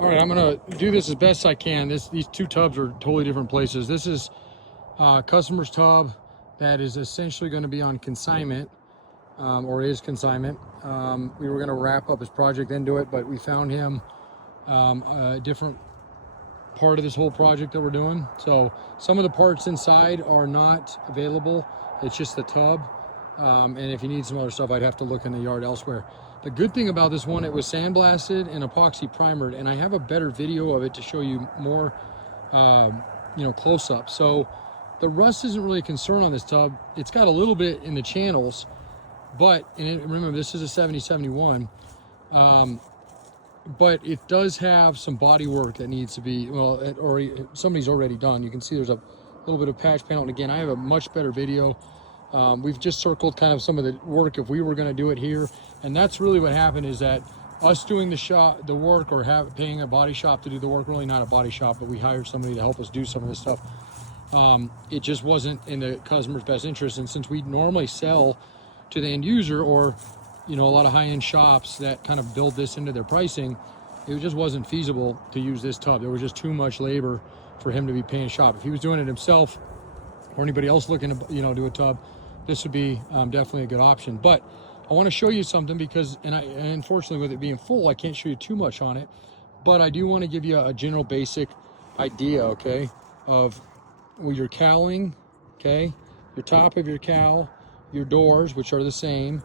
All right, I'm gonna do this as best I can. These two tubs are totally different places. This is customer's tub that is essentially going to be on consignment, or is consignment. We were going to wrap up his project and do it, but we found him a different part of this whole project that we're doing. So some of the parts inside are not available. It's just the tub. And if you need some other stuff, I'd have to look in the yard elsewhere. The good thing about this one, it was sandblasted and epoxy primered, and I have a better video of it to show you more, close up. So the rust isn't really a concern on this tub. It's got a little bit in the channels, but, remember, this is a 7071, but it does have some body work that needs to be, somebody's already done. You can see there's a little bit of patch panel, and again, I have a much better video. We've just circled kind of some of the work if we were going to do it here, and that's really what happened, is that us doing the work, or paying a body shop to do the work, really not a body shop, but we hired somebody to help us do some of this stuff. It just wasn't in the customer's best interest, and since we normally sell to the end user, or a lot of high-end shops that kind of build this into their pricing, it just wasn't feasible to use this tub. There was just too much labor for him to be paying shop. If he was doing it himself, or anybody else looking to do a tub, this would be definitely a good option. But I want to show you something, because and unfortunately with it being full, I can't show you too much on it, but I do want to give you a general basic idea, okay, of your cowling, okay, your top of your cowl, your doors, which are the same,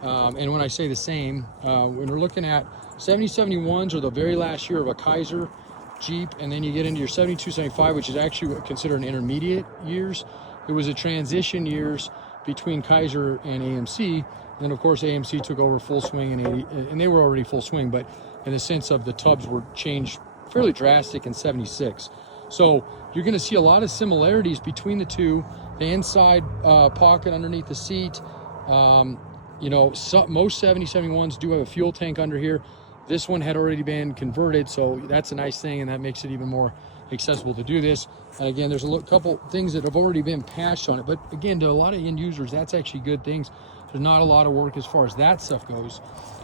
and when I say the same, when we're looking at 7071s, or the very last year of a Kaiser Jeep, and then you get into your 7275, which is actually considered an intermediate years. It was a transition years between Kaiser and AMC, and then of course AMC took over full swing in 80, and they were already full swing, but in the sense of the tubs were changed fairly drastic in 76. So you're going to see a lot of similarities between the two. The inside pocket underneath the seat, most 7071s do have a fuel tank under here. This one had already been converted, so that's a nice thing, and that makes it even more accessible to do this. And again, there's a couple things that have already been patched on it, but again, to a lot of end users, that's actually good things. There's not a lot of work as far as that stuff goes.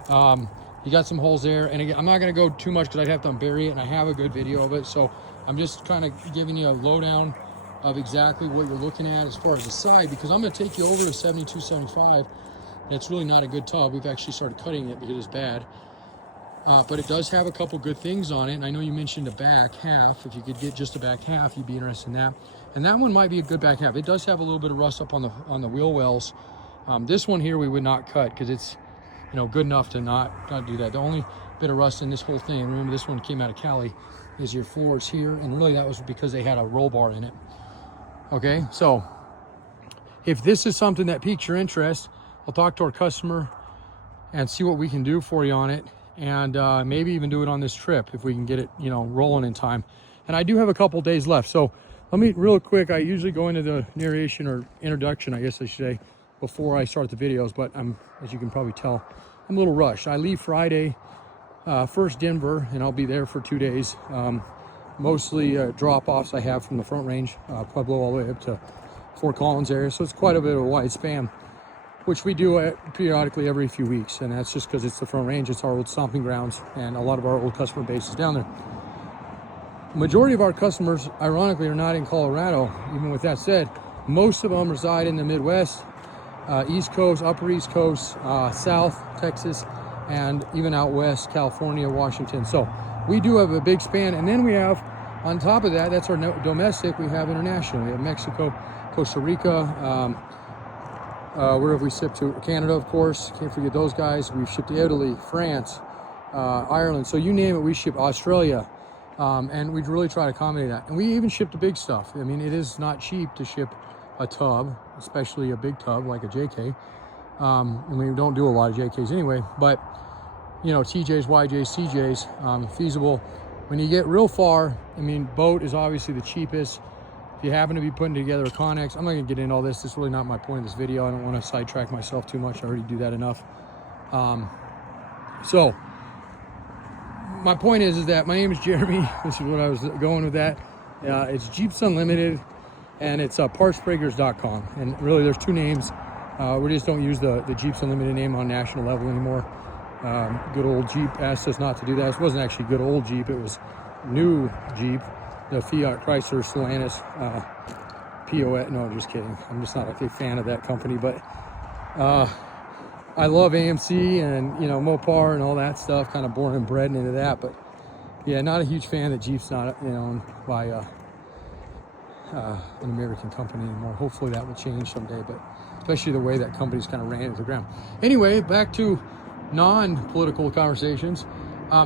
You got some holes there, and again, I'm not going to go too much because I'd have to unbury it, and I have a good video of it, so I'm just kind of giving you a lowdown of exactly what you're looking at as far as the side, because I'm going to take you over to 7275. It's really not a good tub. We've actually started cutting it because it's bad. But it does have a couple good things on it, and I know you mentioned the back half. If you could get just the back half, you'd be interested in that. And that one might be a good back half. It does have a little bit of rust up on the wheel wells. This one here we would not cut, because it's good enough to not do that. The only bit of rust in this whole thing, remember this one came out of Cali, is your floors here, and really that was because they had a roll bar in it. Okay, so if this is something that piques your interest, I'll talk to our customer and see what we can do for you on it, and maybe even do it on this trip if we can get it rolling in time. And I do have a couple days left, so let me real quick, I usually go into the narration, or introduction I guess I should say, before I start the videos, but as you can probably tell, I'm a little rushed. I leave Friday, first Denver, and I'll be there for 2 days. Mostly drop-offs I have from the Front Range, Pueblo, all the way up to Fort Collins area, so it's quite a bit of a wide span, which we do periodically every few weeks, and that's just because it's the Front Range. It's our old stomping grounds, and a lot of our old customer base is down there. Majority of our customers, ironically, are not in Colorado. Even with that said, most of them reside in the Midwest, East Coast, Upper East Coast, South Texas, and even out west, California, Washington. So we do have a big span, and then we have, on top of that, that's our domestic, we have international. We have Mexico, Costa Rica, where have we shipped to? Canada, of course, can't forget those guys. We've shipped to Italy, France, Ireland, so you name it, we ship. Australia, and we really try to accommodate that. And we even ship the big stuff. I mean, it is not cheap to ship a tub, especially a big tub like a JK. And we don't do a lot of JKs anyway, but TJs, YJs, CJs, feasible. When you get real far, I mean, boat is obviously the cheapest. If you happen to be putting together a Connex, I'm not going to get into all this. It's really not my point of this video. I don't want to sidetrack myself too much. I already do that enough. So my point is that my name is Jeremy. This is what I was going with that. It's Jeeps Unlimited, and it's partsbreakers.com. And really, there's two names. We just don't use the Jeeps Unlimited name on national level anymore. Good old Jeep asked us not to do that. It wasn't actually good old Jeep. It was new Jeep, the Fiat Chrysler Stellantis POS. No, just kidding. I'm just not a big fan of that company, but I love AMC and, you know, Mopar and all that stuff, kind of born and bred into that. But yeah, not a huge fan that Jeep's not, you know, owned by an American company anymore. Hopefully that will change someday, but especially the way that company's kind of ran into the ground. Anyway, back to non-political conversations.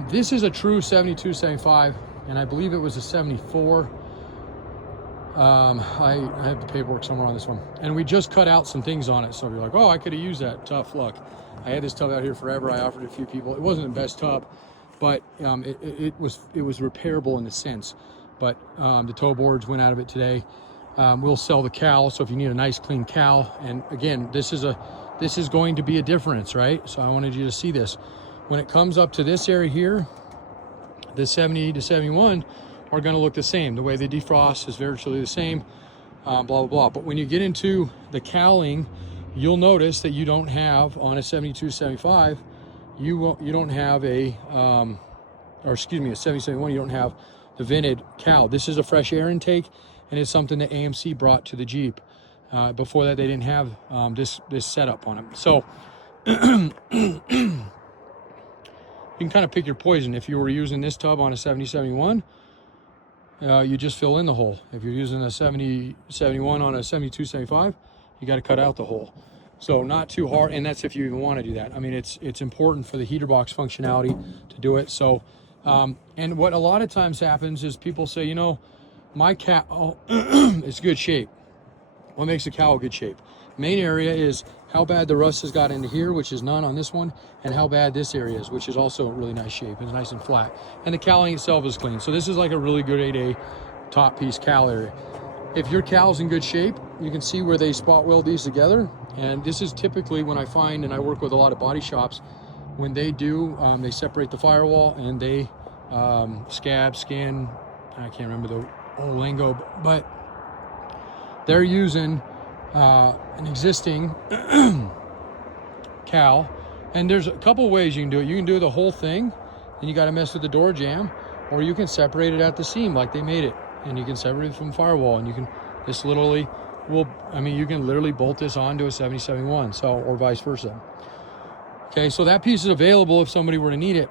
This is a true 72, 75, and I believe it was a 74. I have the paperwork somewhere on this one, and we just cut out some things on it. So you're like, oh, I could have used that. Tough luck. I had this tub out here forever. I offered it a few people. It wasn't the best tub, but it was repairable in a sense. But the toe boards went out of it today. We'll sell the cowl, so if you need a nice clean cowl, and again, this is going to be a difference, right? So I wanted you to see this. When it comes up to this area here, the 70 to 71 are going to look the same. The way they defrost is virtually the same, blah, blah, blah. But when you get into the cowling, you'll notice that you don't have, on a 72, 75, you don't have a 70, 71, you don't have the vented cowl. This is a fresh air intake, and it's something that AMC brought to the Jeep. Before that, they didn't have this setup on them. So you can kind of pick your poison. If you were using this tub on a 70, 71, you just fill in the hole. If you're using a 70, 71 on a 72, 75, you got to cut out the hole. So not too hard, and that's if you even want to do that. I mean, it's important for the heater box functionality to do it. So, and what a lot of times happens is people say, you know, my cowl is good shape. What makes a cowl good shape? Main area is how bad the rust has got into here, which is none on this one, and how bad this area is, which is also a really nice shape. It's nice and flat. And the cowling itself is clean. So this is like a really good 8A top piece cowl area. If your cowl's in good shape, you can see where they spot weld these together. And this is typically when I find, and I work with a lot of body shops, when they do, they separate the firewall and they scab, skin, I can't remember the whole lingo, but they're using an existing cowl, and there's a couple ways you can do it. You can do the whole thing, and you got to mess with the door jamb, or you can separate it at the seam like they made it, and you can separate it from firewall, and you can, this literally will, I mean, you can literally bolt this onto a 7071, so, or vice versa. Okay, so that piece is available if somebody were to need it.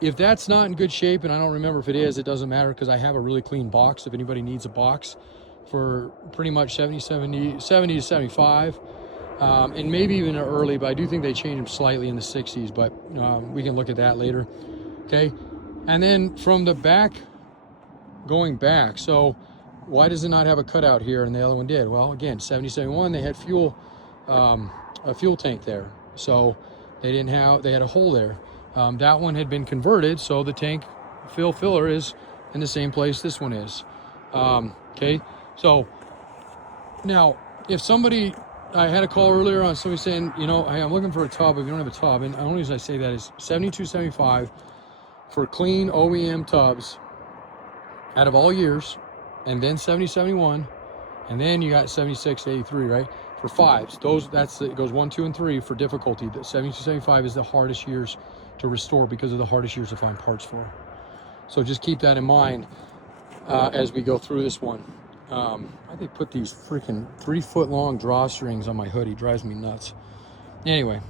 If that's not in good shape, and I don't remember if it is, it doesn't matter, because I have a really clean box if anybody needs a box for pretty much 70 to 75, and maybe even early, but I do think they changed them slightly in the 60s, but we can look at that later. Okay, and then from the back, going back, so why does it not have a cutout here and the other one did? Well, again, 7071, they had fuel, a fuel tank there, so they didn't have, they had a hole there. That one had been converted, so the tank filler is in the same place this one is. Okay, so now if somebody, I had a call earlier on somebody saying, you know, hey, I'm looking for a tub. If you don't have a tub, and the only reason I say that is 72, 75 for clean OEM tubs out of all years, and then 70, 71, and then you got 76, 83, right? For fives, those, it goes 1, 2, and 3 for difficulty. The 72, 75 is the hardest years to restore because of the hardest years to find parts for. So just keep that in mind as we go through this one. Why they put these freaking 3-foot long drawstrings on my hoodie? Drives me nuts. Anyway,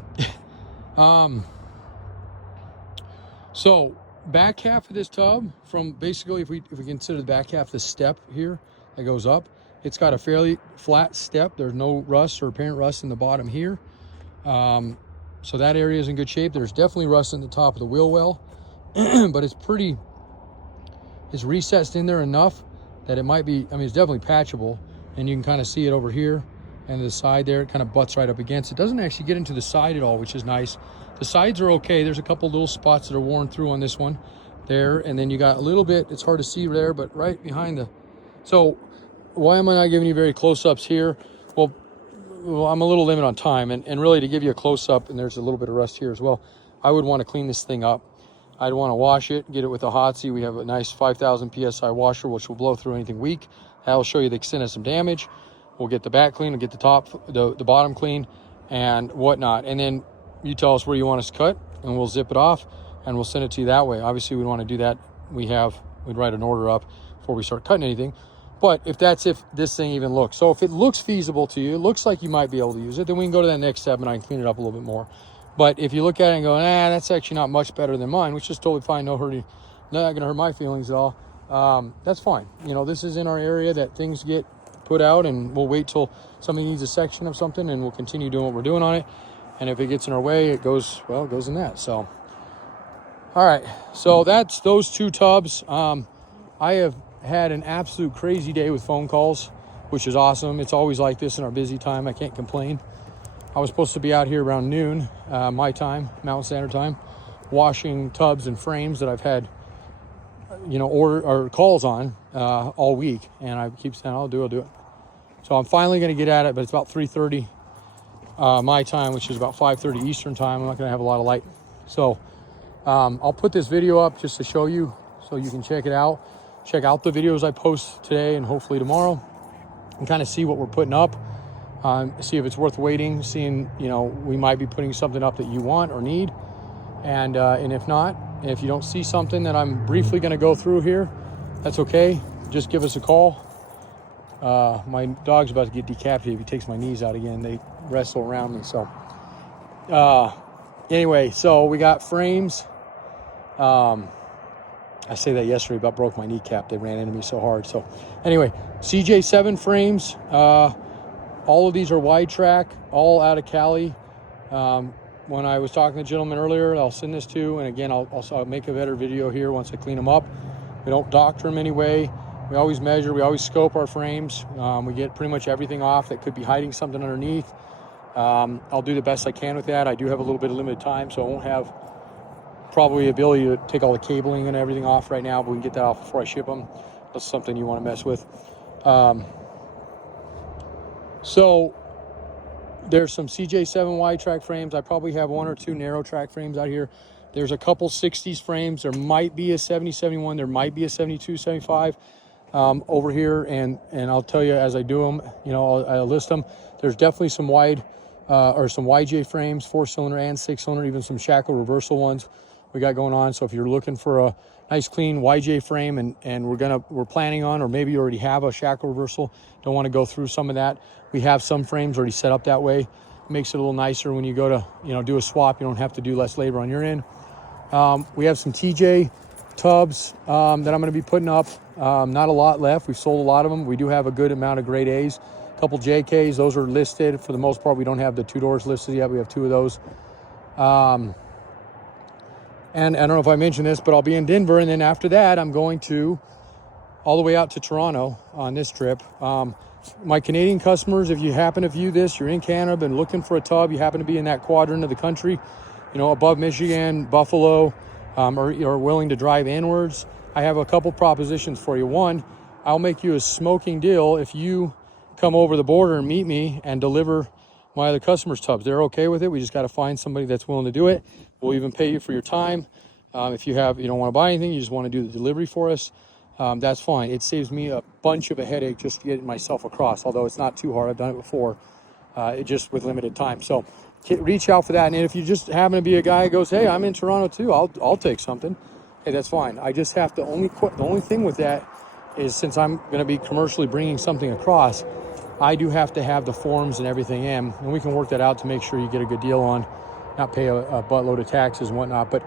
so back half of this tub, from basically, if we consider the back half, the step here that goes up, it's got a fairly flat step. There's no rust or apparent rust in the bottom here. So that area is in good shape. There's definitely rust in the top of the wheel well, but it's recessed in there enough that it might be, I mean, it's definitely patchable, and you can kind of see it over here and the side there. It kind of butts right up against it. Doesn't actually get into the side at all, which is nice. The sides are okay. There's a couple little spots that are worn through on this one there, and then you got a little bit, it's hard to see there, but right behind the, so why am I not giving you very close-ups here? Well, I'm a little limited on time, and really to give you a close-up, and there's a little bit of rust here as well, I would want to clean this thing up. I'd want to wash it, get it with a Hotzi. We have a nice 5,000 PSI washer, which will blow through anything weak. That'll show you the extent of some damage. We'll get the back clean, we'll get the top, the bottom clean, and whatnot. And then you tell us where you want us to cut, and we'll zip it off, and we'll send it to you that way. Obviously, we want to do that. We'd write an order up before we start cutting anything. But if this thing even looks, so if it looks feasible to you, it looks like you might be able to use it, then we can go to that next step and I can clean it up a little bit more. But if you look at it and go, that's actually not much better than mine, which is totally fine, not going to hurt my feelings at all, that's fine. This is in our area that things get put out, and we'll wait till somebody needs a section of something, and we'll continue doing what we're doing on it. And if it gets in our way, it goes in that. So, all right. So that's those 2 tubs. I have had an absolute crazy day with phone calls, which is awesome. It's always like this in our busy time. I can't complain. I was supposed to be out here around noon, my time, Mountain Standard Time, washing tubs and frames that I've had, order or calls on all week. And I keep saying, I'll do it. So I'm finally going to get at it, but it's about 3:30 my time, which is about 5:30 Eastern time. I'm not going to have a lot of light. So I'll put this video up just to show you so you can check it out. Check out the videos I post today and hopefully tomorrow, and kind of see what we're putting up. See if it's worth waiting, seeing, we might be putting something up that you want or need. And if not, if you don't see something that I'm briefly going to go through here, that's okay. Just give us a call. My dog's about to get decapitated if he takes my knees out again. They wrestle around me. So anyway, so we got frames. I say that yesterday, about broke my kneecap. They ran into me so hard. So anyway, CJ7 frames. All of these are wide track, all out of Cali. When I was talking to the gentleman earlier, I'll send this to, and again, I'll make a better video here once I clean them up. We don't doctor them anyway. We always measure, we always scope our frames. We get pretty much everything off that could be hiding something underneath. I'll do the best I can with that. I do have a little bit of limited time, so I won't have probably the ability to take all the cabling and everything off right now, but we can get that off before I ship them. That's something you want to mess with. So there's some CJ7 wide track frames. I probably have 1 or 2 narrow track frames out here. There's a couple 60s frames. There might be a 70, 71. There might be a 72, 75 over here. And I'll tell you as I do them, I'll list them. There's definitely some wide or some YJ frames, 4-cylinder and 6-cylinder, even some shackle reversal ones we got going on. So if you're looking for a nice clean YJ frame and we're planning on, or maybe you already have a shackle reversal, don't want to go through some of that, we have some frames already set up that way. It makes it a little nicer when you go to do a swap. You don't have to do less labor on your end. We have some TJ tubs that I'm going to be putting up. Not a lot left. We've sold a lot of them. We do have a good amount of grade A's. A couple JKs, those are listed. For the most part, we don't have the 2 doors listed yet. We have 2 of those. And I don't know if I mentioned this, but I'll be in Denver, and then after that, I'm going to all the way out to Toronto on this trip. My Canadian customers, if you happen to view this, you're in Canada, been looking for a tub, you happen to be in that quadrant of the country, above Michigan, Buffalo, or you're willing to drive inwards, I have a couple propositions for you. One, I'll make you a smoking deal if you come over the border and meet me and deliver my other customers' tubs. They're okay with it. We just got to find somebody that's willing to do it. We'll even pay you for your time. If you don't want to buy anything, you just want to do the delivery for us, that's fine. It saves me a bunch of a headache just to get myself across, although it's not too hard. I've done it before, it just with limited time. So reach out for that. And if you just happen to be a guy who goes, hey, I'm in Toronto too, I'll take something. Hey, that's fine. I just have to the only thing with that is, since I'm going to be commercially bringing something across, I do have to have the forms and everything in, and we can work that out to make sure you get a good deal on, not pay a buttload of taxes and whatnot. But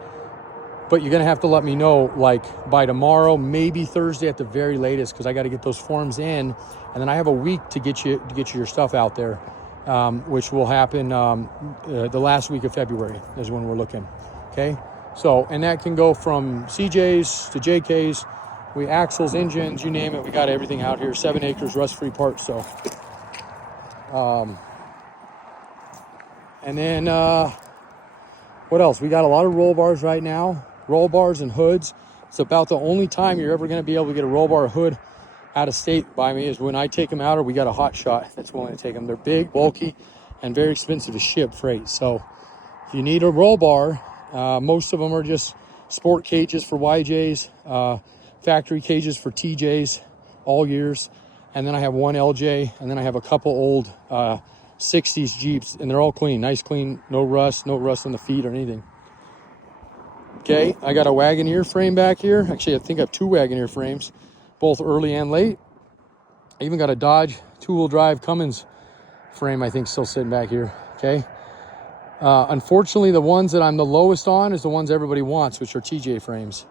you're going to have to let me know, like, by tomorrow, maybe Thursday at the very latest, because I got to get those forms in, and then I have a week to get you your stuff out there, which will happen the last week of February is when we're looking. Okay, so, and that can go from CJs to JKs, axles, engines, you name it. We got everything out here. 7 acres, rust-free parts. So, and then what else? We got a lot of roll bars right now. Roll bars and hoods. It's about the only time you're ever going to be able to get a roll bar or hood out of state by me is when I take them out, or we got a hot shot that's willing to take them. They're big, bulky, and very expensive to ship freight. So if you need a roll bar, most of them are just sport cages for YJs, factory cages for TJs, all years. And then I have one LJ, and then I have a couple old 60s Jeeps, and they're all clean, nice clean, no rust on the feet or anything. Okay, I got a Wagoneer frame back here. Actually, I think I have 2 Wagoneer frames, both early and late. I even got a Dodge 2-wheel drive Cummins frame, I think, still sitting back here. Okay. Unfortunately, the ones that I'm the lowest on is the ones everybody wants, which are TJ frames.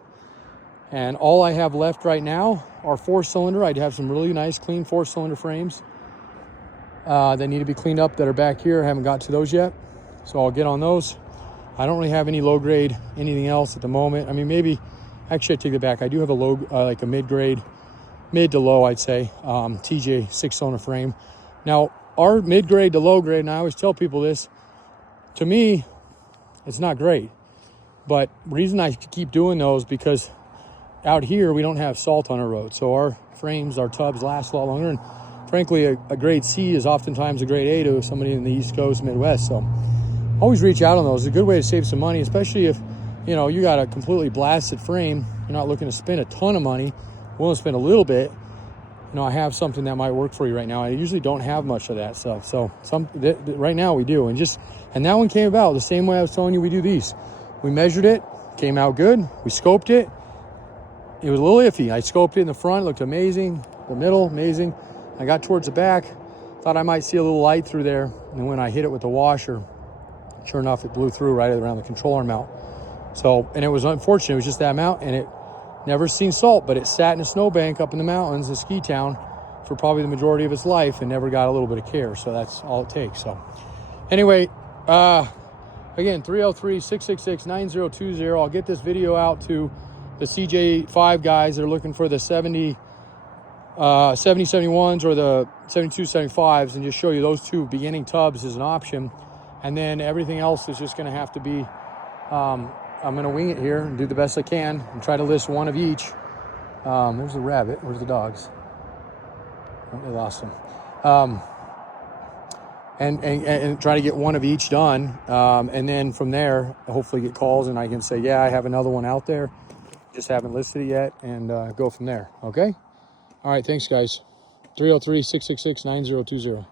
And all I have left right now are 4-cylinder. I'd have some really nice, clean 4-cylinder frames that need to be cleaned up that are back here. I haven't got to those yet, so I'll get on those. I don't really have any low grade, anything else at the moment. I mean, maybe, actually I take it back. I do have a low, like a mid grade, mid to low, I'd say, TJ 6-cylinder frame. Now, our mid grade to low grade, and I always tell people this, to me, it's not great. But the reason I keep doing those, because out here we don't have salt on our road. So our frames, our tubs last a lot longer. And frankly, a grade C is oftentimes a grade A to somebody in the East Coast, Midwest. So always reach out on those. It's a good way to save some money, especially if, you know, you got a completely blasted frame. You're not looking to spend a ton of money, willing to spend a little bit. You know, I have something that might work for you right now. I usually don't have much of that stuff. So right now we do. And that one came about the same way I was telling you we do these. We measured it, came out good. We scoped it. It was a little iffy. I scoped it in the front, looked amazing. The middle, amazing. I got towards the back, thought I might see a little light through there. And then when I hit it with the washer, sure enough, it blew through right around the controller mount. So, and it was unfortunate. It was just that mount, and it never seen salt, but it sat in a snowbank up in the mountains, a ski town, for probably the majority of its life and never got a little bit of care. So that's all it takes. So anyway, again, 303-666-9020. I'll get this video out to the CJ5 guys that are looking for the 7071s or the 7275s, and just show you those 2 beginning tubs as an option. And then everything else is just going to have to be, I'm going to wing it here and do the best I can and try to list one of each. There's the rabbit. Where's the dogs? Oh, they lost them. And try to get one of each done. And then from there, hopefully get calls and I can say, yeah, I have another one out there. Just haven't listed it yet, and go from there. Okay? All right. Thanks, guys. 303-666-9020.